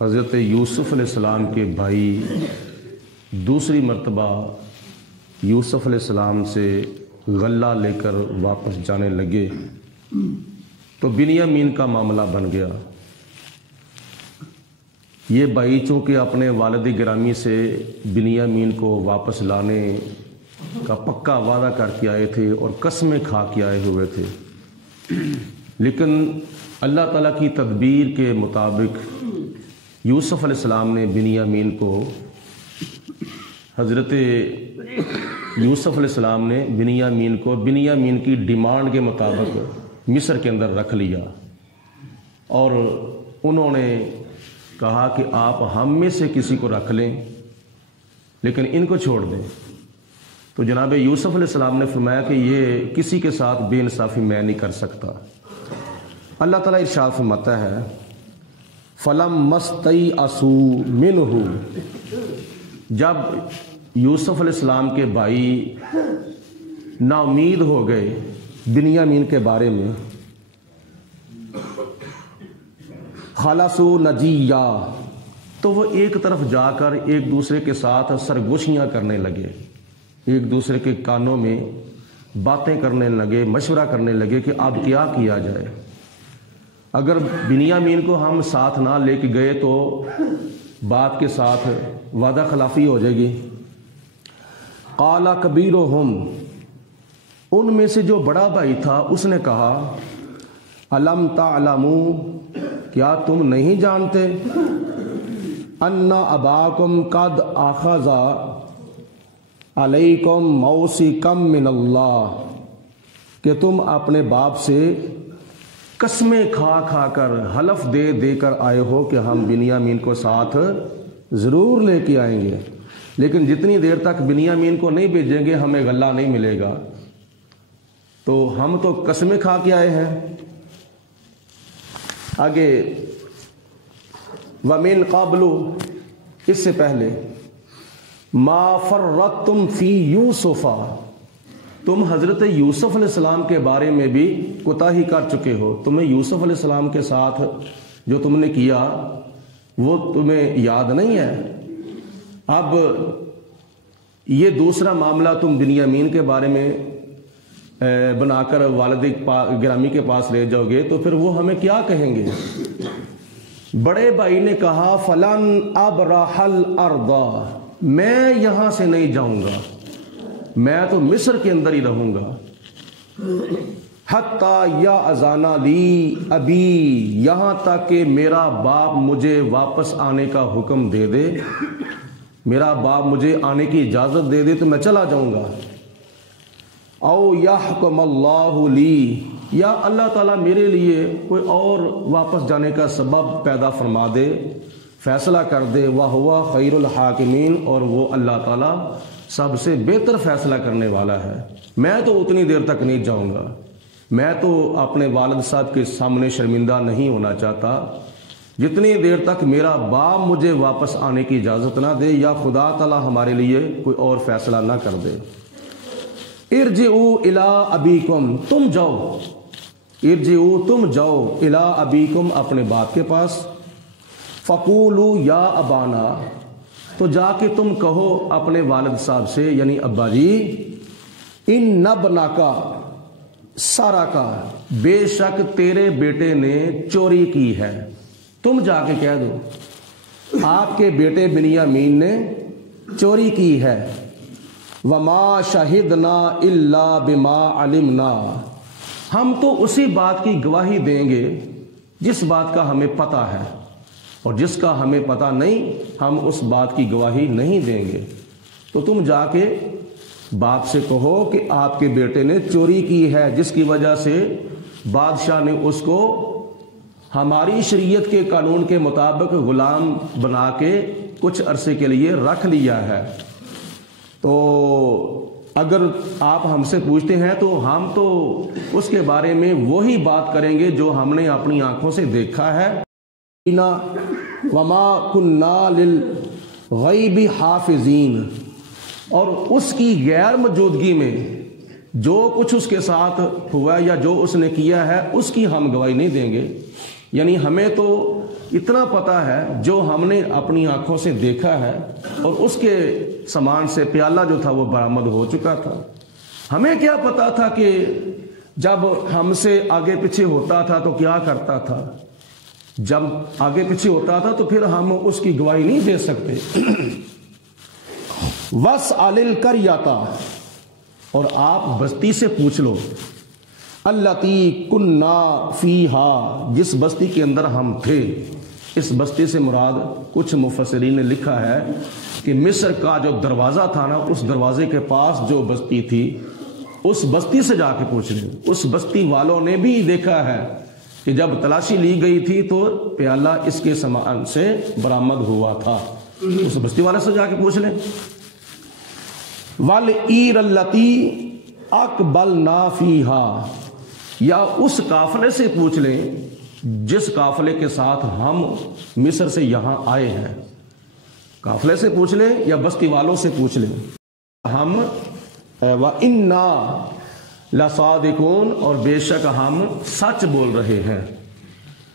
حضرت یوسف علیہ السلام کے بھائی دوسری مرتبہ یوسف علیہ السلام سے غلہ لے کر واپس جانے لگے تو بنیامین کا معاملہ بن گیا۔ یہ بھائی چونکہ اپنے والد گرامی سے بنیامین کو واپس لانے کا پکا وعدہ کر کے آئے تھے اور قسمیں کھا کے آئے ہوئے تھے، لیکن اللہ تعالیٰ کی تدبیر کے مطابق یوسف علیہ السلام نے بنیامین کو حضرت یوسف علیہ السلام نے بنیامین کی ڈیمانڈ کے مطابق مصر کے اندر رکھ لیا، اور انہوں نے کہا کہ آپ ہم میں سے کسی کو رکھ لیں لیکن ان کو چھوڑ دیں۔ تو جناب یوسف علیہ السلام نے فرمایا کہ یہ کسی کے ساتھ بے انصافی میں نہیں کر سکتا۔ اللہ تعالیٰ ارشاد فرماتا ہے فَلَمَّا اسْتَيْأَسُوا مِنْهُ، جب یوسف علیہ السلام کے بھائی نا امید ہو گئے بنیامین کے بارے میں، خَلَصُوا نَجِيًّا، تو وہ ایک طرف جا کر ایک دوسرے کے ساتھ سرگوشیاں کرنے لگے، ایک دوسرے کے کانوں میں باتیں کرنے لگے، مشورہ کرنے لگے کہ اب کیا کیا جائے۔ اگر بنیامین کو ہم ساتھ نہ لے کے گئے تو بات کے ساتھ وعدہ خلافی ہو جائے گی۔ قال کبیرہم، ان میں سے جو بڑا بھائی تھا اس نے کہا الم تعلموا، کیا تم نہیں جانتے ان اباکم قد اخذ علیکم موثقا من اللہ، کہ تم اپنے باپ سے قسمیں کھا کھا کر حلف دے دے کر آئے ہو کہ ہم بنیامین کو ساتھ ضرور لے کے آئیں گے، لیکن جتنی دیر تک بنیامین کو نہیں بھیجیں گے ہمیں غلہ نہیں ملے گا۔ تو ہم تو قسمیں کھا کے آئے ہیں۔ آگے وَمِن قَبْلُ، اس سے پہلے مَا فَرَّطْتُمْ فِي يُوسُفَ، تم حضرت یوسف علیہ السلام کے بارے میں بھی کوتاہی کر چکے ہو، تمہیں یوسف علیہ السلام کے ساتھ جو تم نے کیا وہ تمہیں یاد نہیں ہے۔ اب یہ دوسرا معاملہ تم بنیامین کے بارے میں بنا کر والد گرامی کے پاس لے جاؤ گے تو پھر وہ ہمیں کیا کہیں گے۔ بڑے بھائی نے کہا فلن ابرح الارض، میں یہاں سے نہیں جاؤں گا، میں تو مصر کے اندر ہی رہوں گا، حتی یأذن لی ابی، یہاں تک کہ میرا باپ مجھے واپس آنے کا حکم دے دے، میرا باپ مجھے آنے کی اجازت دے دے تو میں چلا جاؤں گا۔ او یحکم اللہ لی، یا اللہ تعالیٰ میرے لیے کوئی اور واپس جانے کا سبب پیدا فرما دے، فیصلہ کر دے، وَهُوَ خَيْرُ الْحَاكِمِينَ، اور وہ اللہ تعالیٰ سب سے بہتر فیصلہ کرنے والا ہے۔ میں تو اتنی دیر تک نہیں جاؤں گا، میں تو اپنے والد صاحب کے سامنے شرمندہ نہیں ہونا چاہتا، جتنی دیر تک میرا باپ مجھے واپس آنے کی اجازت نہ دے یا خدا تعالیٰ ہمارے لیے کوئی اور فیصلہ نہ کر دے۔ ارجعوا الی ابیکم، تم جاؤ، ارجعوا تم جاؤ، الی ابیکم اپنے باپ کے پاس، فقولوا یا ابانا، تو جا کے تم کہو اپنے والد صاحب سے یعنی ابا جی، ان ابناکا سرقا، بے شک تیرے بیٹے نے چوری کی ہے، تم جا کے کہہ دو آپ کے بیٹے بنیامین نے چوری کی ہے۔ وما شہدنا الا بما علمنا، ہم تو اسی بات کی گواہی دیں گے جس بات کا ہمیں پتہ ہے، اور جس کا ہمیں پتہ نہیں ہم اس بات کی گواہی نہیں دیں گے۔ تو تم جا کے باپ سے کہو کہ آپ کے بیٹے نے چوری کی ہے، جس کی وجہ سے بادشاہ نے اس کو ہماری شریعت کے قانون کے مطابق غلام بنا کے کچھ عرصے کے لیے رکھ لیا ہے۔ تو اگر آپ ہم سے پوچھتے ہیں تو ہم تو اس کے بارے میں وہی بات کریں گے جو ہم نے اپنی آنکھوں سے دیکھا ہے۔ وما كنا للغیب حافظین، اور اس کی غیر موجودگی میں جو کچھ اس کے ساتھ ہوا یا جو اس نے کیا ہے اس کی ہم گواہی نہیں دیں گے، یعنی ہمیں تو اتنا پتہ ہے جو ہم نے اپنی آنکھوں سے دیکھا ہے، اور اس کے سامان سے پیالہ جو تھا وہ برآمد ہو چکا تھا۔ ہمیں کیا پتا تھا کہ جب ہم سے آگے پیچھے ہوتا تھا تو کیا کرتا تھا؟ جب آگے پیچھے ہوتا تھا تو پھر ہم اس کی گواہی نہیں دے سکتے۔ وَاسْأَلِ الْقَرْيَةَ، اور آپ بستی سے پوچھ لو، الَّتِي كُنَّا فِيهَا، جس بستی کے اندر ہم تھے۔ اس بستی سے مراد کچھ مفسرین نے لکھا ہے کہ مصر کا جو دروازہ تھا نا، اس دروازے کے پاس جو بستی تھی، اس بستی سے جا کے پوچھ لیں۔ اس بستی والوں نے بھی دیکھا ہے کہ جب تلاشی لی گئی تھی تو پیالہ اس کے سامان سے برآمد ہوا تھا۔ اس بستی والے سے جا کے پوچھ لیں۔ وَالْعِيرَ الَّتِي أَقْبَلْنَا فِيهَا، یا اس قافلے سے پوچھ لیں جس قافلے کے ساتھ ہم مصر سے یہاں آئے ہیں۔ قافلے سے پوچھ لیں یا بستی والوں سے پوچھ لیں۔ ہم وَإِنَّا لَصَادِقُونَ، اور بے شک ہم سچ بول رہے ہیں۔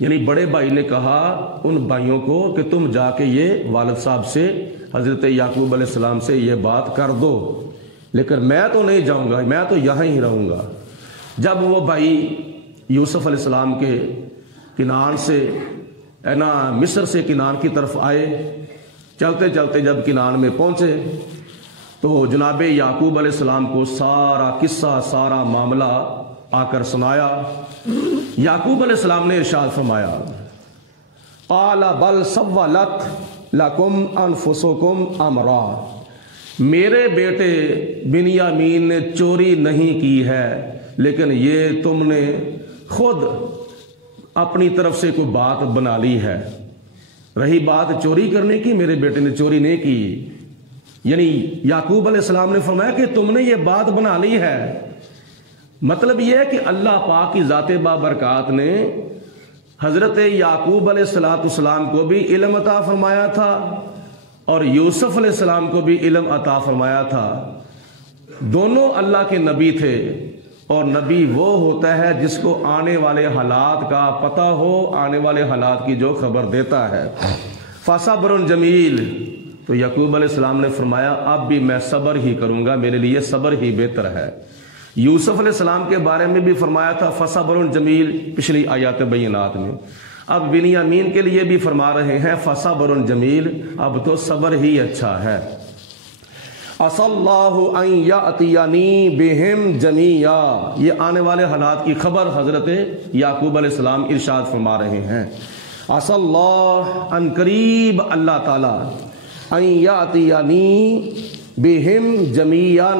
یعنی بڑے بھائی نے کہا ان بھائیوں کو کہ تم جا کے یہ والد صاحب سے، حضرت یعقوب علیہ السلام سے یہ بات کر دو، لیکن میں تو نہیں جاؤں گا، میں تو یہاں ہی رہوں گا۔ جب وہ بھائی یوسف علیہ السلام کے کنعان سے مصر سے کنعان کی طرف آئے، چلتے چلتے جب کنعان میں پہنچے تو جناب یعقوب علیہ السلام کو سارا قصہ، سارا معاملہ آ کر سنایا۔ یعقوب علیہ السلام نے ارشاد فرمایا، قال بل سولت لکم انفسکم امرا، میرے بیٹے بنیامین نے چوری نہیں کی ہے، لیکن یہ تم نے خود اپنی طرف سے کوئی بات بنا لی ہے۔ رہی بات چوری کرنے کی، میرے بیٹے نے چوری نہیں کی۔ یعنی یعقوب علیہ السلام نے فرمایا کہ تم نے یہ بات بنا لی ہے۔ مطلب یہ ہے کہ اللہ پاک کی ذات بابرکات نے حضرت یعقوب علیہ السلام کو بھی علم عطا فرمایا تھا اور یوسف علیہ السلام کو بھی علم عطا فرمایا تھا۔ دونوں اللہ کے نبی تھے، اور نبی وہ ہوتا ہے جس کو آنے والے حالات کا پتہ ہو، آنے والے حالات کی جو خبر دیتا ہے۔ فصبر جمیل، تو یعقوب علیہ السلام نے فرمایا اب بھی میں صبر ہی کروں گا، میرے لیے صبر ہی بہتر ہے۔ یوسف علیہ السلام کے بارے میں بھی فرمایا تھا فصبر جمیل پچھلی آیات بینات میں، اب بنیامین کے لیے بھی فرما رہے ہیں فصبر جمیل، اب تو صبر ہی اچھا ہے۔ عسى اللہ ان یأتینی بہم جمیعا، یہ آنے والے حالات کی خبر حضرت یعقوب علیہ السلام ارشاد فرما رہے ہیں۔ عسى اللہ، ان قریب اللہ تعالی، ان یأتینی بہم جمیعا،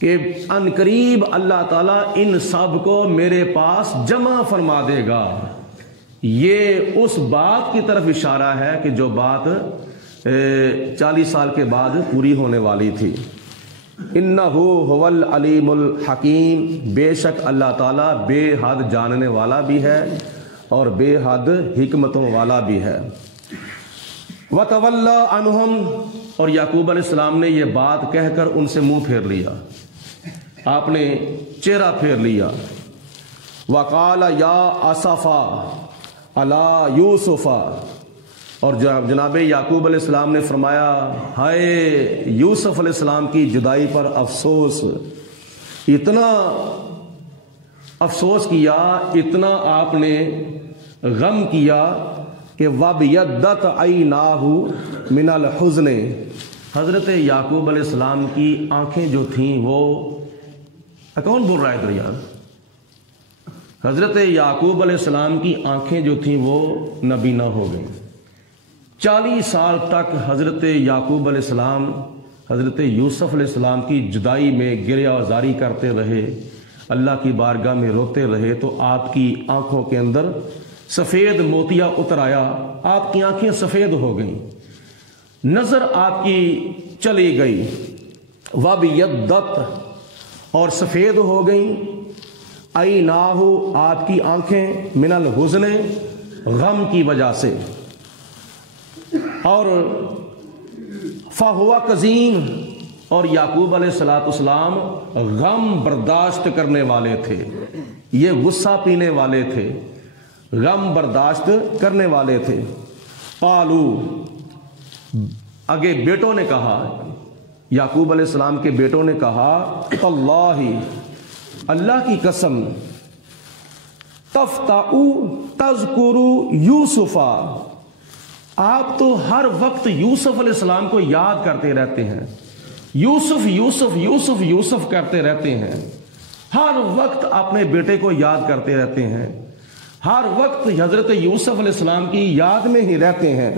کہ ان قریب اللہ تعالیٰ ان سب کو میرے پاس جمع فرما دے گا۔ یہ اس بات کی طرف اشارہ ہے کہ جو بات 40 سال کے بعد پوری ہونے والی تھی۔ انہ هو العلیم الحکیم، بے شک اللہ تعالیٰ بے حد جاننے والا بھی ہے اور بے حد حکمتوں والا بھی ہے۔ وَتَوَلَّى عَنْهُمْ، اور یعقوب علیہ السلام نے یہ بات کہہ کر ان سے منہ پھیر لیا، آپ نے چہرہ پھیر لیا۔ وَقَالَ يَا أَسَفَا عَلَى يُوسُفَ، اور جناب یعقوب علیہ السلام نے فرمایا ہائے یوسف علیہ السلام کی جدائی پر افسوس، اتنا افسوس کیا، اتنا آپ نے غم کیا کہ وَابْيَضَّتْ عَيْنَاهُ مِنَ الْحُزْنِ، حضرت یعقوب علیہ السلام کی آنکھیں جو تھیں وہ، کون بول رہا ہے ادھر یار؟ حضرت یعقوب علیہ السلام کی آنکھیں جو تھیں وہ نبینہ ہو گئیں۔ 40 سال تک حضرت یعقوب علیہ السلام حضرت یوسف علیہ السلام کی جدائی میں گریہ وزاری کرتے رہے، اللہ کی بارگاہ میں روتے رہے، تو آپ کی آنکھوں کے اندر سفید موتیا اتر آیا، آپ کی آنکھیں سفید ہو گئیں، نظر آپ کی چلی گئی۔ وَابْيَضَّتْ، اور سفید ہو گئیں، عَيْنَاهُ، آپ کی آنکھیں، مِنَ الْحُزْنِ، غم کی وجہ سے، اور فَهُوَ كَظِيمٌ، اور یعقوب علیہ السلام غم برداشت کرنے والے تھے، یہ غصہ پینے والے تھے، غم برداشت کرنے والے تھے۔ قالو، آگے بیٹوں نے کہا، یعقوب علیہ السلام کے بیٹوں نے کہا، اللہ، اللہ کی قسم، تفتعو تذکرو یوسفا، آپ تو ہر وقت یوسف علیہ السلام کو یاد کرتے رہتے ہیں، یوسف یوسف یوسف یوسف کرتے رہتے ہیں، ہر وقت اپنے بیٹے کو یاد کرتے رہتے ہیں، ہر وقت حضرت یوسف علیہ السلام کی یاد میں ہی رہتے ہیں۔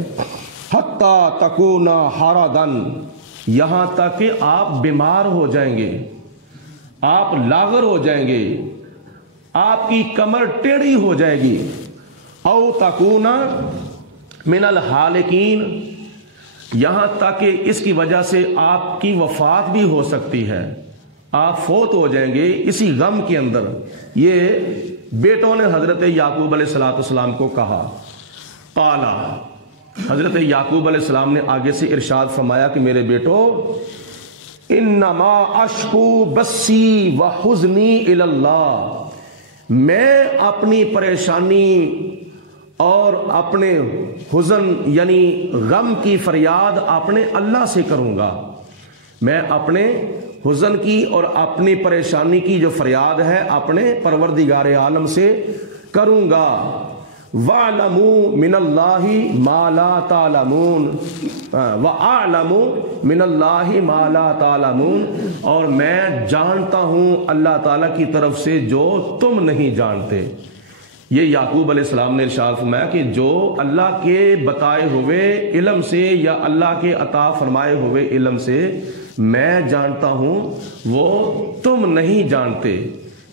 حتیٰ تکونا حردن، یہاں تک کہ آپ بیمار ہو جائیں گے، آپ لاغر ہو جائیں گے، آپ کی کمر ٹیڑھی ہو جائے گی۔ او تکونا من الحالکین، یہاں تک کہ اس کی وجہ سے آپ کی وفات بھی ہو سکتی ہے، آپ فوت ہو جائیں گے اسی غم کے اندر۔ یہ بیٹوں نے حضرت یعقوب علیہ السلام کو کہا۔ قالا، حضرت یعقوب علیہ السلام نے آگے سے ارشاد فرمایا کہ میرے بیٹو، انما اشکو بسی وحزنی الی اللہ، میں اپنی پریشانی اور اپنے حزن یعنی غم کی فریاد اپنے اللہ سے کروں گا، میں اپنے حزن کی اور اپنی پریشانی کی جو فریاد ہے اپنے پروردگار عالم سے کروں گا۔ وَاعْلَمُوا مِنَ اللَّهِ مَا لَا تَعْلَمُونَ وَأَعْلَمُوا مِنَ اللَّهِ مَا لَا تَعْلَمُونَ، اور میں جانتا ہوں اللہ تعالیٰ کی طرف سے جو تم نہیں جانتے۔ یہ یعقوب علیہ السلام نے ارشاد فرمایا کہ جو اللہ کے بتائے ہوئے علم سے یا اللہ کے عطا فرمائے ہوئے علم سے میں جانتا ہوں وہ تم نہیں جانتے۔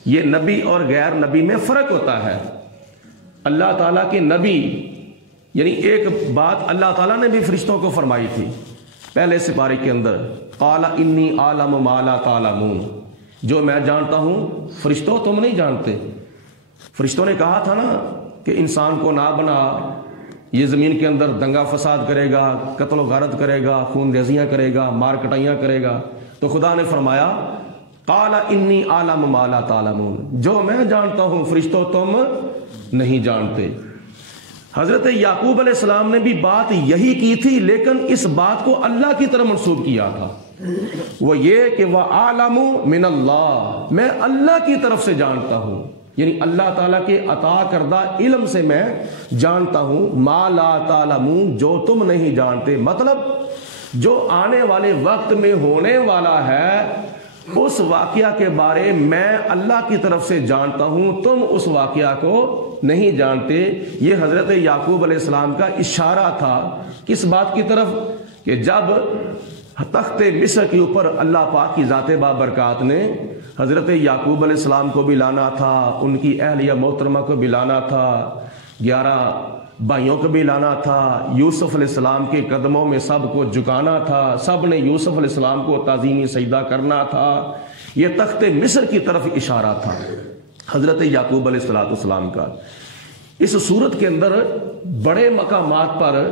یہ نبی اور غیر نبی میں فرق ہوتا ہے۔ اللہ تعالیٰ کے نبی، یعنی ایک بات اللہ تعالیٰ نے بھی فرشتوں کو فرمائی تھی پہلے سپارے کے اندر، قال انی اعلم ما لا تعلمون، جو میں جانتا ہوں فرشتوں تم نہیں جانتے۔ فرشتوں نے کہا تھا نا کہ انسان کو نہ بنا، یہ زمین کے اندر دنگا فساد کرے گا، قتل و غارت کرے گا، خون ریزیاں کرے گا، مار کٹائیاں کرے گا، تو خدا نے فرمایا قال انی اعلم ما لا تعلمون، جو میں جانتا ہوں فرشتوں تم نہیں جانتے۔ حضرت یعقوب علیہ السلام نے بھی بات یہی کی تھی، لیکن اس بات کو اللہ کی طرف منسوب کیا تھا، وہ یہ کہ وَأَعْلَمُ مِنَ اللَّهِ، میں اللہ کی طرف سے جانتا ہوں، یعنی اللہ تعالیٰ کے عطا کردہ علم سے میں جانتا ہوں، ما لا تعلمون، جو تم نہیں جانتے، مطلب جو آنے والے وقت میں ہونے والا ہے اس واقعہ کے بارے میں اللہ کی طرف سے جانتا ہوں، تم اس واقعہ کو نہیں جانتے۔ یہ حضرت یعقوب علیہ السلام کا اشارہ تھا کس بات کی طرف، کہ جب تخت مصر کے اوپر اللہ پاک کی ذات بابرکات نے حضرت یعقوب علیہ السلام کو بھی لانا تھا، ان کی اہلیہ محترمہ کو بھی لانا تھا، 11 بھائیوں کو بھی لانا تھا، یوسف علیہ السلام کے قدموں میں سب کو جھکانا تھا، سب نے یوسف علیہ السلام کو تعظیمی سجدہ کرنا تھا، یہ تخت مصر کی طرف اشارہ تھا حضرت یعقوب علیہ السلام کا۔ اس صورت کے اندر بڑے مقامات پر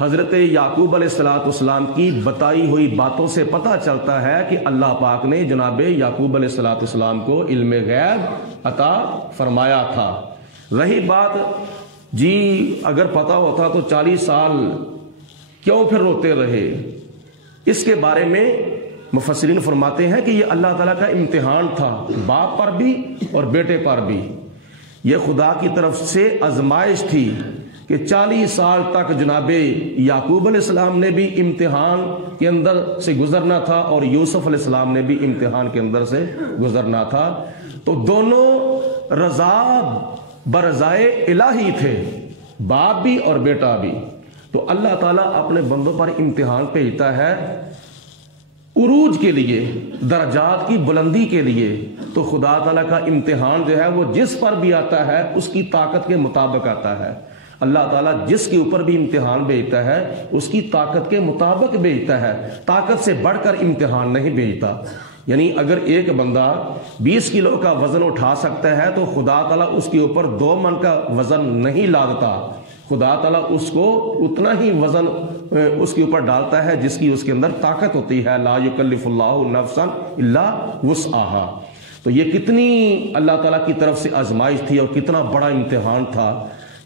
حضرت یعقوب علیہ السلام کی بتائی ہوئی باتوں سے پتہ چلتا ہے کہ اللہ پاک نے جناب یعقوب علیہ السلام کو علم غیب عطا فرمایا تھا۔ رہی بات جی اگر پتہ ہوتا تو 40 سال کیوں پھر روتے رہے، اس کے بارے میں مفسرین فرماتے ہیں کہ یہ اللہ تعالیٰ کا امتحان تھا، باپ پر بھی اور بیٹے پر بھی، یہ خدا کی طرف سے آزمائش تھی کہ 40 سال تک جناب یعقوب علیہ السلام نے بھی امتحان کے اندر سے گزرنا تھا اور یوسف علیہ السلام نے بھی امتحان کے اندر سے گزرنا تھا، تو دونوں رضا برضائے الہی تھے، باپ بھی اور بیٹا بھی۔ تو اللہ تعالیٰ اپنے بندوں پر امتحان بھیجتا ہے عروج کے لیے، درجات کی بلندی کے لیے، تو خدا تعالیٰ کا امتحان جو ہے وہ جس پر بھی آتا ہے اس کی طاقت کے مطابق آتا ہے۔ اللہ تعالیٰ جس کے اوپر بھی امتحان بھیجتا ہے اس کی طاقت کے مطابق بھیجتا ہے، طاقت سے بڑھ کر امتحان نہیں بھیجتا۔ یعنی اگر ایک بندہ 20 کلو کا وزن اٹھا سکتا ہے تو خدا تعالیٰ اس کے اوپر 2 من کا وزن نہیں لادتا، خدا تعالیٰ اس کو اتنا ہی وزن اس کے اوپر ڈالتا ہے جس کی اس کے اندر طاقت ہوتی ہے، لا یکلف اللہ نفسا الا وسعها۔ تو یہ کتنی اللہ تعالیٰ کی طرف سے آزمائش تھی اور کتنا بڑا امتحان تھا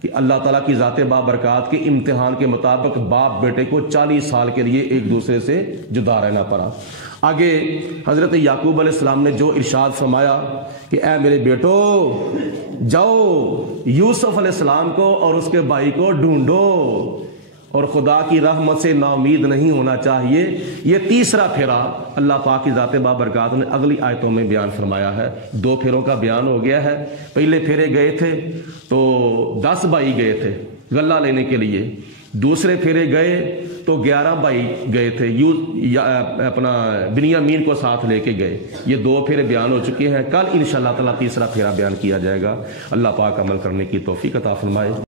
کہ اللہ تعالیٰ کی ذات بابرکات کے امتحان کے مطابق باپ بیٹے کو 40 سال کے لیے ایک دوسرے سے جدا رہنا پڑا۔ آگے حضرت یعقوب علیہ السلام نے جو ارشاد فرمایا کہ اے میرے بیٹو جاؤ یوسف علیہ السلام کو اور اس کے بھائی کو ڈھونڈو، اور خدا کی رحمت سے نا امید نہیں ہونا چاہیے۔ یہ تیسرا پھیرا اللہ پاک کی ذات بابرکات نے اگلی آیتوں میں بیان فرمایا ہے۔ 2 پھیروں کا بیان ہو گیا ہے۔ پہلے پھیرے گئے تھے تو 10 بھائی گئے تھے غلہ لینے کے لیے، دوسرے پھیرے گئے تو 11 بھائی گئے تھے، اپنا بنیامین کو ساتھ لے کے گئے۔ یہ 2 پھیرے بیان ہو چکے ہیں۔ کل انشاءاللہ تعالیٰ تیسرا پھیرا بیان کیا جائے گا۔ اللہ پاک عمل کرنے کی توفیق عطا فرمائے۔